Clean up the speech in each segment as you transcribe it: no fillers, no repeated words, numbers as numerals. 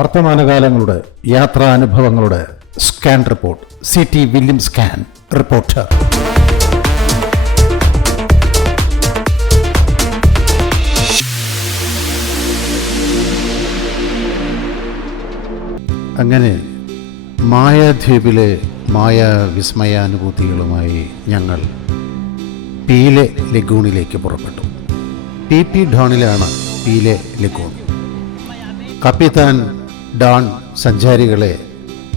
വർത്തമാനകാലങ്ങളുടെ യാത്രാനുഭവങ്ങളുടെ scan report. CT William scan reporter. അങ്ങനെ മായാദ്വീപിലെ മായാവിസ്മയാനുഭൂതികളുമായി ഞങ്ങൾ പീലെ ലഗൂണിലേക്ക് പുറപ്പെട്ടു. PP ഡോണിലാണ് പീലെ ലഗൂൺ. കപ്പിത്താൻ ഡോൺ സഞ്ചാരികളെ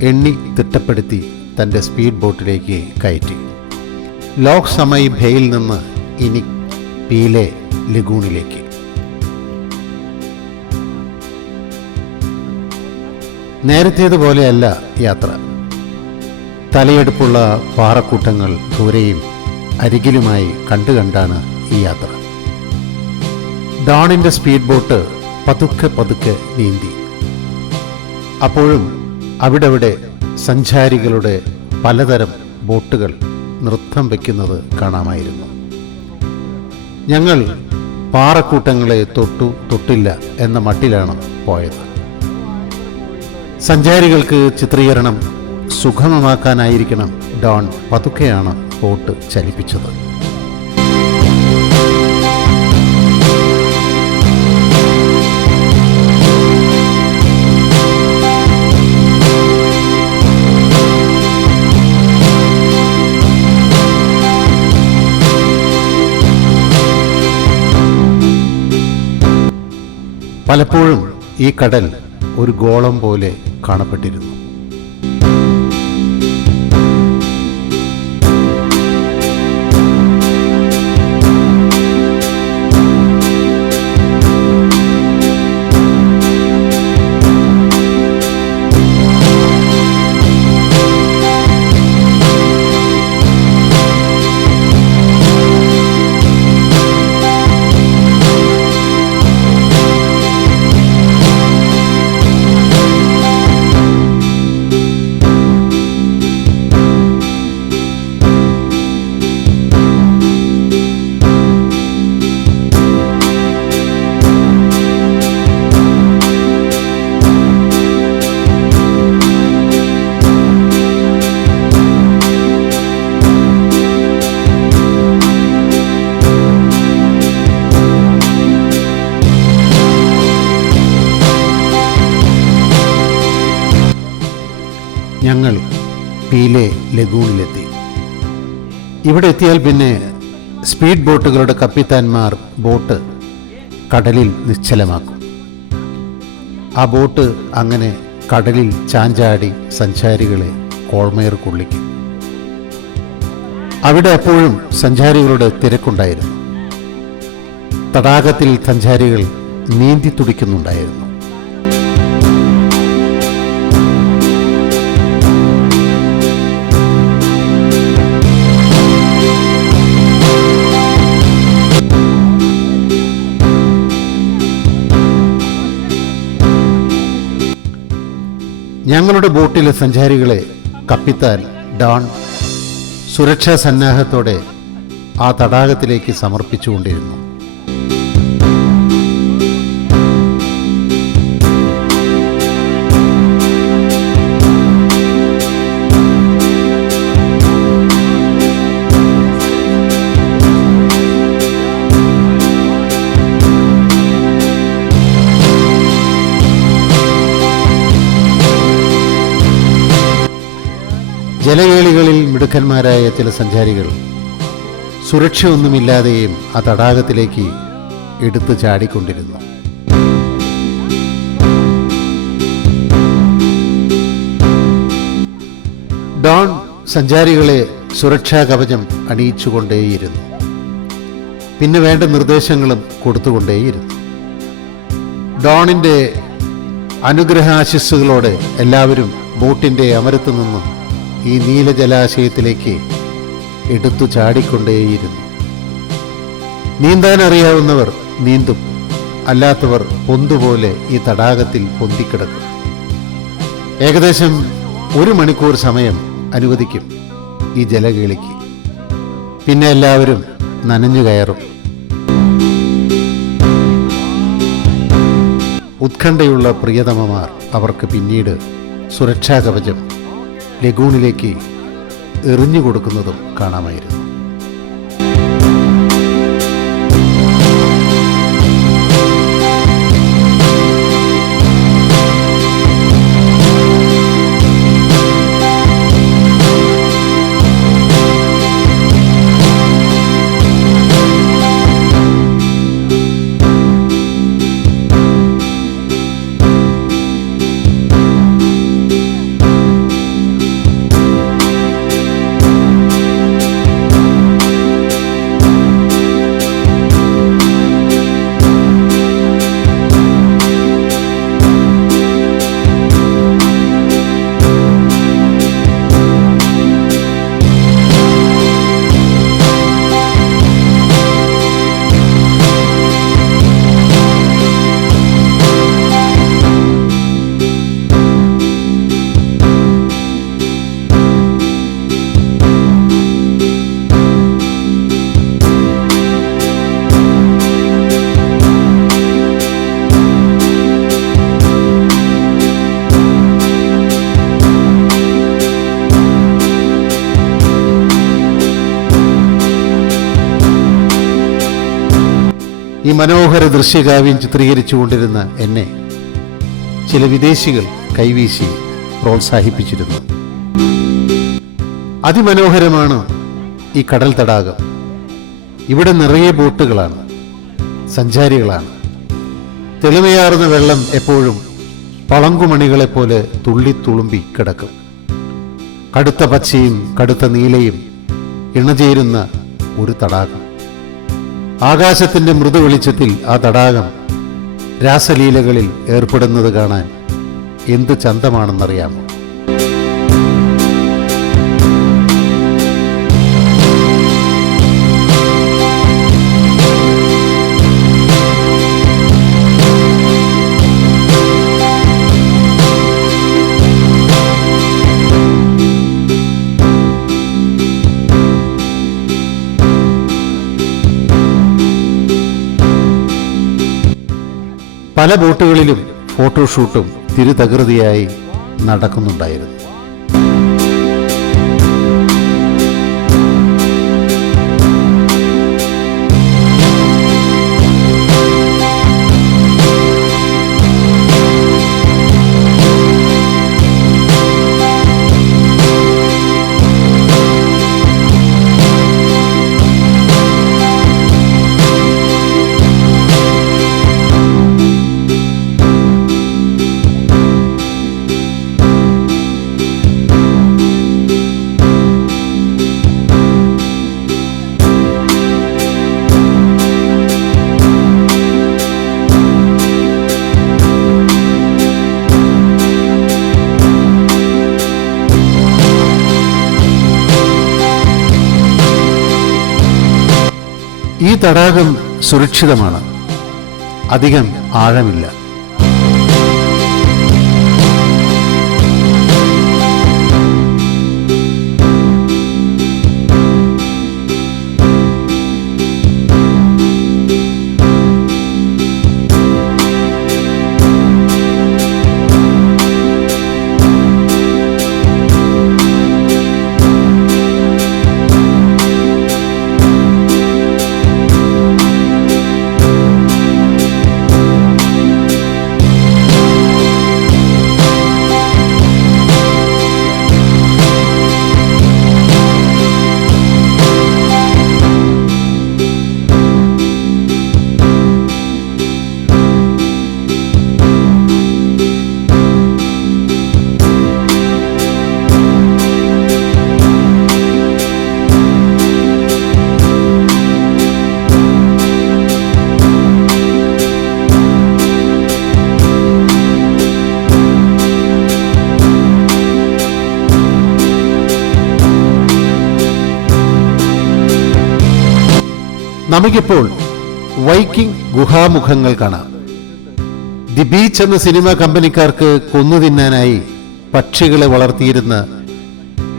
എണ്ണി തിട്ടപ്പെടുത്തി തൻ്റെ സ്പീഡ് ബോട്ടിലേക്ക് കയറ്റി. ലോക് സമയ് ഭേയിൽ നിന്ന് ഇനി പീലെ ലഗൂണിലേക്ക്. നേരത്തേതുപോലെയല്ല യാത്ര. തലയെടുപ്പുള്ള പാറക്കൂട്ടങ്ങൾ ദൂരെയും അരികിലുമായി കണ്ടുകണ്ടാണ് ഈ യാത്ര. ഡോണിൻ്റെ സ്പീഡ് ബോട്ട് പതുക്കെ പതുക്കെ നീന്തി. അപ്പോഴും അവിടെവിടെ സഞ്ചാരികളുടെ പലതരം ബോട്ടുകൾ നൃത്തം വയ്ക്കുന്നത് കാണാമായിരുന്നു. ഞങ്ങൾ പാറക്കൂട്ടങ്ങളെ തൊട്ടില്ല എന്ന മട്ടിലാണ് പോയത്. സഞ്ചാരികൾക്ക് ചിത്രീകരണം സുഗമമാക്കാനായിരിക്കണം ഡോൺ പതുക്കെയാണ് ബോട്ട് ചലിപ്പിച്ചത്. പലപ്പോഴും ഈ കടൽ ഒരു ഗോളം പോലെ കാണപ്പെട്ടിരുന്നു. ഞങ്ങൾ പീലെ ലഗൂണിലെത്തി. ഇവിടെ എത്തിയാൽ പിന്നെ സ്പീഡ് ബോട്ടുകളുടെ കപ്പിത്താന്മാർ ബോട്ട് കടലിൽ നിശ്ചലമാക്കും. ആ ബോട്ട് അങ്ങനെ കടലിൽ ചാഞ്ചാടി സഞ്ചാരികളെ കോൾമേർ കൊള്ളിക്കും. അവിടെ അപ്പോഴും സഞ്ചാരികളുടെ തിരക്കുണ്ടായിരുന്നു. തടാകത്തിൽ സഞ്ചാരികൾ നീന്തി തുടിക്കുന്നുണ്ടായിരുന്നു. ഞങ്ങളുടെ ബോട്ടിലെ സഞ്ചാരികളെ കപ്പിത്താൻ ഡോൺ സുരക്ഷാ സന്നാഹത്തോടെ ആ തടാകത്തിലേക്ക് സമർപ്പിച്ചുകൊണ്ടിരുന്നു. ജലകേളികളിൽ മിടുക്കന്മാരായ ചില സഞ്ചാരികൾ സുരക്ഷയൊന്നുമില്ലാതെയും ആ തടാകത്തിലേക്ക് എടുത്തു ചാടിക്കൊണ്ടിരുന്നു. ഡോൺ സഞ്ചാരികളെ സുരക്ഷാ കവചം അണിയിച്ചുകൊണ്ടേയിരുന്നു. പിന്നെ വേണ്ട നിർദ്ദേശങ്ങളും കൊടുത്തുകൊണ്ടേയിരുന്നു. ഡോണിൻ്റെ അനുഗ്രഹാശിസ്സുകളോടെ എല്ലാവരും ബോട്ടിൻ്റെ അമരത്തു നിന്നും ഈ നീലജലാശയത്തിലേക്ക് എടുത്തു ചാടിക്കൊണ്ടേയിരുന്നു. നീന്താൻ അറിയാവുന്നവർ നീന്തും, അല്ലാത്തവർ പൊന്തുപോലെ ഈ തടാകത്തിൽ പൊന്തിക്കിടക്കും. ഏകദേശം 1 മണിക്കൂർ സമയം അനുവദിക്കും ഈ ജലകേളിക്ക്. പിന്നെ എല്ലാവരും നനഞ്ഞു കയറും. ഉത്കണ്ഠയുള്ള പ്രിയതമമാർ അവർക്ക് പിന്നീട് സുരക്ഷാ കവചം ലഗൂണിലേക്ക് എറിഞ്ഞു കൊടുക്കുന്നതും കാണാമായിരുന്നു. ഈ മനോഹര ദൃശ്യകാവ്യം ചിത്രീകരിച്ചുകൊണ്ടിരുന്ന എന്നെ ചില വിദേശികൾ കൈവീശി പ്രോത്സാഹിപ്പിച്ചിരുന്നു. അതിമനോഹരമാണ് ഈ കടൽ തടാകം. ഇവിടെ നിറയെ ബോട്ടുകളാണ്, സഞ്ചാരികളാണ്. തെളിമയാർന്ന വെള്ളം എപ്പോഴും പളങ്കുമണികളെപ്പോലെ തുള്ളിത്തുളുമ്പി കിടക്കും. കടുത്ത പച്ചയും കടുത്ത നീലയും ഇണചേരുന്ന ഒരു തടാകം. ആകാശത്തിൻ്റെ മൃദു വെളിച്ചത്തിൽ ആ തടാകം രാസലീലകളിൽ ഏർപ്പെടുന്നത് കാണാൻ എന്ത് ചന്തമാണെന്നറിയാമോ? പല ബോട്ടുകളിലും ഫോട്ടോഷൂട്ടും തിരുതകൃതിയായി നടക്കുന്നുണ്ടായിരുന്നു. ഈ തടാകം സുരക്ഷിതമാണ്, അധികം ആഴമില്ല. നമുക്കിപ്പോൾ വൈക്കിംഗ് ഗുഹാമുഖങ്ങൾ കാണാം. ദി ബീച്ച് എന്ന സിനിമ കമ്പനിക്കാർക്ക് കൊന്നു തിന്നാനായി പക്ഷികളെ വളർത്തിയിരുന്ന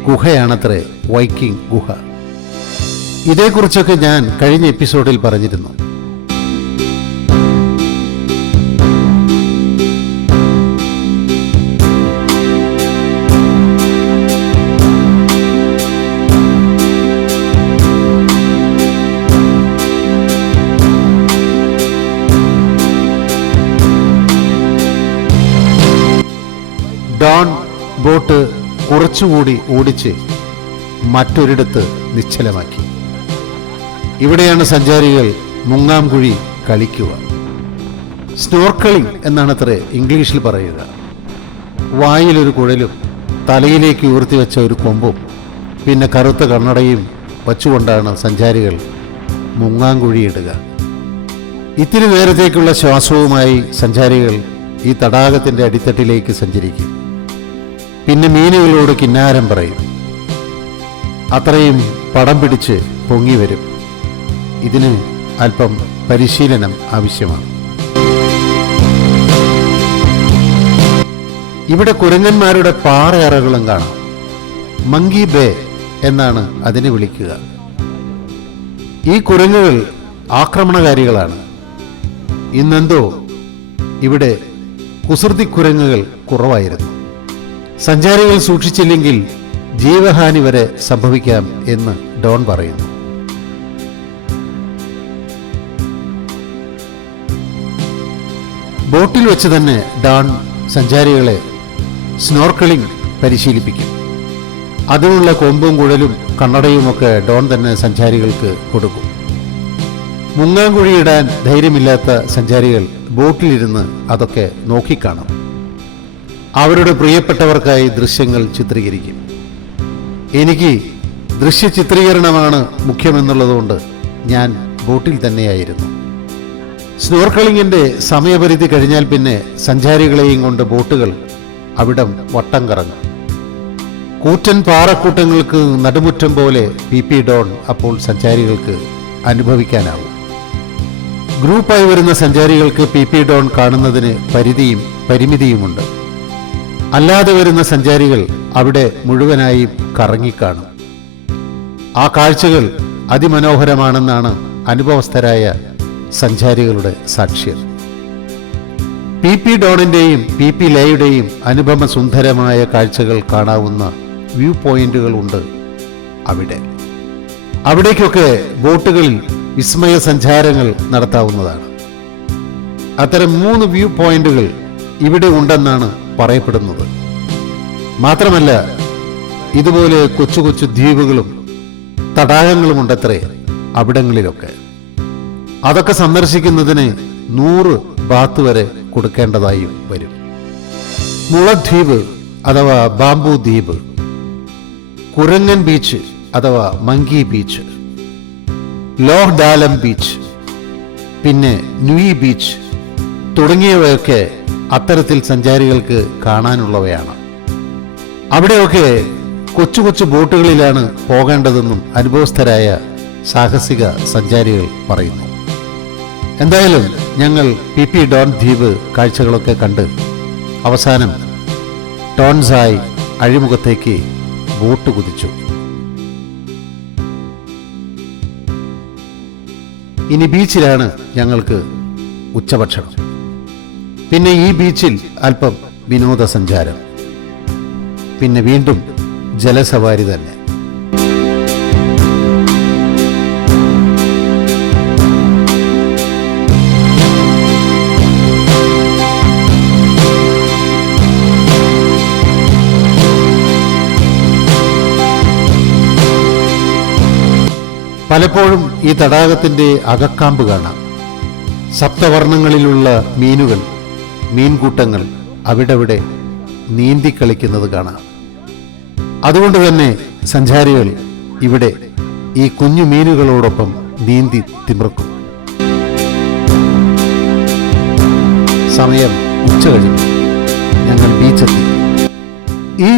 ഗുഹയാണത്രേ വൈക്കിംഗ് ഗുഹ. ഇതേക്കുറിച്ചൊക്കെ ഞാൻ കഴിഞ്ഞ എപ്പിസോഡിൽ പറഞ്ഞിരുന്നു. ഡോൺ ബോട്ട് കുറച്ചുകൂടി ഓടിച്ച് മറ്റൊരിടത്ത് നിശ്ചലമാക്കി. ഇവിടെയാണ് സഞ്ചാരികൾ മുങ്ങാംകുഴി കളിക്കുക. സ്നോർക്കലിംഗ് എന്നാണത്രേ ഇംഗ്ലീഷിൽ പറയുക. വായിലൊരു കുഴലും തലയിലേക്ക് ഉയർത്തിവെച്ച ഒരു കൊമ്പും പിന്നെ കറുത്ത കണ്ണടയും വച്ചുകൊണ്ടാണ് സഞ്ചാരികൾ മുങ്ങാംകുഴിയിടുക. ഇത്തിരി നേരത്തേക്കുള്ള ശ്വാസവുമായി സഞ്ചാരികൾ ഈ തടാകത്തിൻ്റെ അടിത്തട്ടിലേക്ക് സഞ്ചരിക്കും. പിന്നെ മീനുകളോട് കിന്നാരം പറയും. അത്രയും പടം പിടിച്ച് പൊങ്ങി വരും. ഇതിന് അല്പം പരിശീലനം ആവശ്യമാണ്. ഇവിടെ കുരങ്ങന്മാരുടെ പാറയറകളും കാണാം. മങ്കി ബേ എന്നാണ് അതിനെ വിളിക്കുക. ഈ കുരങ്ങുകൾ ആക്രമണകാരികളാണ്. ഇന്നെന്തോ ഇവിടെ കുസൃതി കുരങ്ങുകൾ കുറവായിരുന്നു. സഞ്ചാരികൾ സൂക്ഷിച്ചില്ലെങ്കിൽ ജീവഹാനി വരെ സംഭവിക്കാം എന്ന് ഡോൺ പറയുന്നു. ബോട്ടിൽ വെച്ച് തന്നെ ഡോൺ സഞ്ചാരികളെ സ്നോർക്കലിംഗ് പരിശീലിപ്പിക്കും. അതിനുള്ള കൊമ്പും കുഴലും കണ്ണടയുമൊക്കെ ഡോൺ തന്നെ സഞ്ചാരികൾക്ക് കൊടുക്കും. മുങ്ങാങ്കുഴിയിടാൻ ധൈര്യമില്ലാത്ത സഞ്ചാരികൾ ബോട്ടിലിരുന്ന് അതൊക്കെ നോക്കിക്കാണും. അവരുടെ പ്രിയപ്പെട്ടവർക്കായി ദൃശ്യങ്ങൾ ചിത്രീകരിക്കും. എനിക്ക് ദൃശ്യ ചിത്രീകരണമാണ് മുഖ്യമെന്നുള്ളതുകൊണ്ട് ഞാൻ ബോട്ടിൽ തന്നെയായിരുന്നു. സ്നോർക്കലിങ്ങിൻ്റെ സമയപരിധി കഴിഞ്ഞാൽ പിന്നെ സഞ്ചാരികളെയും കൊണ്ട് ബോട്ടുകൾ അവിടം വട്ടം കറങ്ങും. കൂറ്റൻ പാറക്കൂട്ടങ്ങൾക്ക് നടുമുറ്റം പോലെ പി ഡോൺ അപ്പോൾ സഞ്ചാരികൾക്ക് അനുഭവിക്കാനാവും. ഗ്രൂപ്പായി വരുന്ന സഞ്ചാരികൾക്ക് പി ഡോൺ കാണുന്നതിന് പരിമിതിയുമുണ്ട്. അല്ലാതെ വരുന്ന സഞ്ചാരികൾ അവിടെ മുഴുവനായും കറങ്ങിക്കാണും. ആ കാഴ്ചകൾ അതിമനോഹരമാണെന്നാണ് അനുഭവസ്ഥരായ സഞ്ചാരികളുടെ സാക്ഷ്യം. പി ഡോണിൻ്റെയും പി ലേയുടെയും അനുപമ സുന്ദരമായ കാഴ്ചകൾ കാണാവുന്ന വ്യൂ പോയിന്റുകൾ ഉണ്ട് അവിടെ. അവിടേക്കൊക്കെ ബോട്ടുകളിൽ വിസ്മയ സഞ്ചാരങ്ങൾ നടത്താവുന്നതാണ്. അത്തരം 3 വ്യൂ പോയിന്റുകൾ ഇവിടെ ഉണ്ടെന്നാണ് പറയപ്പെടുന്നത്. മാത്രമല്ല ഇതുപോലെ കൊച്ചു കൊച്ചു ദ്വീപുകളും തടാകങ്ങളും ഉണ്ടത്രേ അവിടങ്ങളിലൊക്കെ. അതൊക്കെ സന്ദർശിക്കുന്നതിന് 100 ബാത്ത് വരെ കൊടുക്കേണ്ടതായും വരും. മുളദ്വീപ് അഥവാ ബാംബു ദ്വീപ്, കുരങ്ങൻ ബീച്ച് അഥവാ മങ്കി ബീച്ച്, ലോഹ് ഡാലം ബീച്ച്, പിന്നെ നുയി ബീച്ച് തുടങ്ങിയവയൊക്കെ അത്തരത്തിൽ സഞ്ചാരികൾക്ക് കാണാനുള്ളവയാണ്. അവിടെയൊക്കെ കൊച്ചു കൊച്ചു ബോട്ടുകളിലാണ് പോകേണ്ടതെന്നും അനുഭവസ്ഥരായ സാഹസിക സഞ്ചാരികൾ പറയുന്നു. എന്തായാലും ഞങ്ങൾ പി ഡോൺ ദ്വീപ് കാഴ്ചകളൊക്കെ കണ്ട് അവസാനം ടോൺസായ് അഴിമുഖത്തേക്ക് ബോട്ട് കുതിച്ചു. ഇനി ബീച്ചിലാണ് ഞങ്ങൾക്ക് ഉച്ചഭക്ഷണം. പിന്നെ ഈ ബീച്ചിൽ അല്പം വിനോദസഞ്ചാരം, പിന്നെ വീണ്ടും ജലസവാരി തന്നെ. പലപ്പോഴും ഈ തടാകത്തിൻ്റെ അകക്കാമ്പ് കാണാം. സപ്തവർണ്ണങ്ങളിലുള്ള മീനുകൾ, മീൻകൂട്ടങ്ങൾ അവിടെവിടെ നീന്തിക്കളിക്കുന്നത് കാണാം. അതുകൊണ്ട് തന്നെ സഞ്ചാരികൾ ഇവിടെ ഈ കുഞ്ഞു മീനുകളോടൊപ്പം നീന്തി തിമിർക്കും. സമയം ഉച്ച കഴിഞ്ഞു. ഞങ്ങൾ ബീച്ചെത്തി. ഈ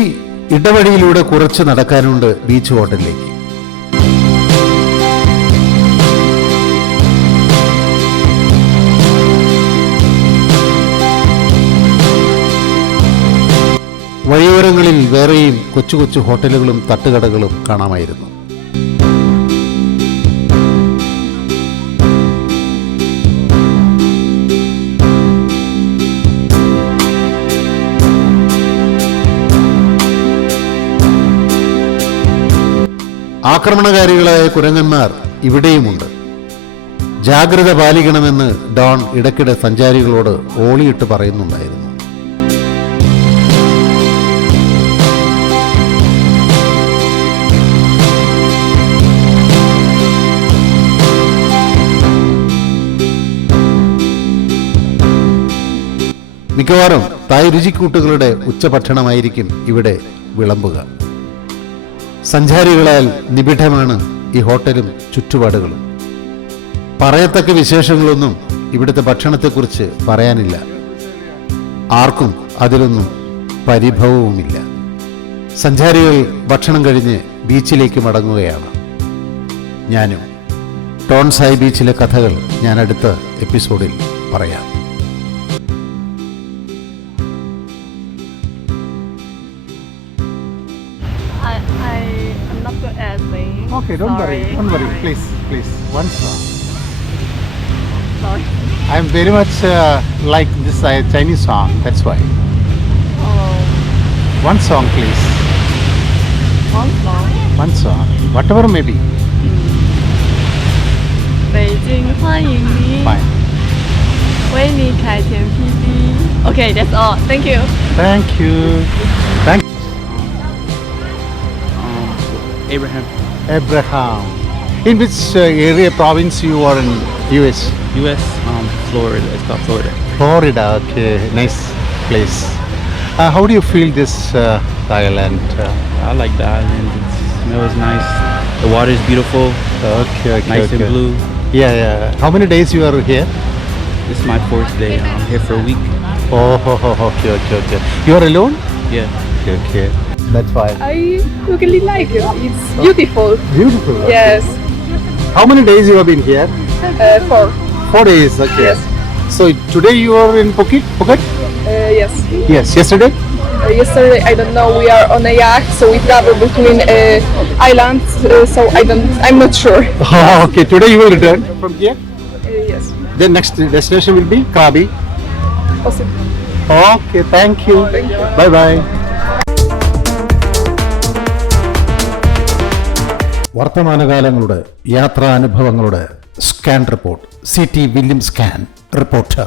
ഇടവഴിയിലൂടെ കുറച്ച് നടക്കാനുണ്ട് ബീച്ച് ഹോട്ടലിലേക്ക്. വഴിയോരങ്ങളിൽ വേറെയും കൊച്ചു കൊച്ചു ഹോട്ടലുകളും തട്ടുകടകളും കാണാമായിരുന്നു. ആക്രമണകാരികളായ കുരങ്ങന്മാർ ഇവിടെയുമുണ്ട്. ജാഗ്രത പാലിക്കണമെന്ന് ഡോൺ ഇടയ്ക്കിടെ സഞ്ചാരികളോട് ഓളിയിട്ട് പറയുന്നുണ്ടായിരുന്നു. മിക്കവാറും തായ് രുചിക്കൂട്ടുകളുടെ ഉച്ചഭക്ഷണമായിരിക്കും ഇവിടെ വിളമ്പുക. സഞ്ചാരികളാൽ നിബിഡമാണ് ഈ ഹോട്ടലും ചുറ്റുപാടുകളും. പറയത്തക്ക വിശേഷങ്ങളൊന്നും ഇവിടുത്തെ ഭക്ഷണത്തെക്കുറിച്ച് പറയാനില്ല. ആർക്കും അതിലൊന്നും പരിഭവവുമില്ല. സഞ്ചാരികൾ ഭക്ഷണം കഴിഞ്ഞ് ബീച്ചിലേക്ക് മടങ്ങുകയാണ്. ഞാനും ടോൺസായ് ബീച്ചിലെ കഥകൾ ഞാൻ അടുത്ത എപ്പിസോഡിൽ പറയാം. I'm not good at singing. Okay, don't worry, please. One song. Sorry. I'm very much like this Chinese song, that's why. Oh, One song, please. one song. One song, whatever may be. 北京欢迎你， Fine. 为你开天辟地。Okay, that's all. Thank you. Thank you. Thank Abraham. Abraham. In which area, province you are in US? U.S. Florida. It's called Florida. Florida, okay, nice place. How do you feel this Thailand? I like the island. It smells nice. The water is beautiful, Okay, nice and blue. Yeah. How many days you are here? This is my 4th day. I'm here for a week. Oh, okay. You are alone? Yeah. Okay. That's why. I really like it. It's beautiful. Beautiful. Yes. How many days you have been here? 4. 4 days. Okay. Yes. So today you are in Phuket? Yes. Yes. Yesterday? Yesterday, I don't know. We are on a yacht, so we travel between islands. So I'm not sure. Okay. Today you will return from here. Yes. Then next destination will be Krabi. Possible. Okay. Thank you. Bye bye. വർത്തമാനകാലങ്ങളുടെ യാത്രാനുഭവങ്ങളുടെ scan report. CT William scan reporter.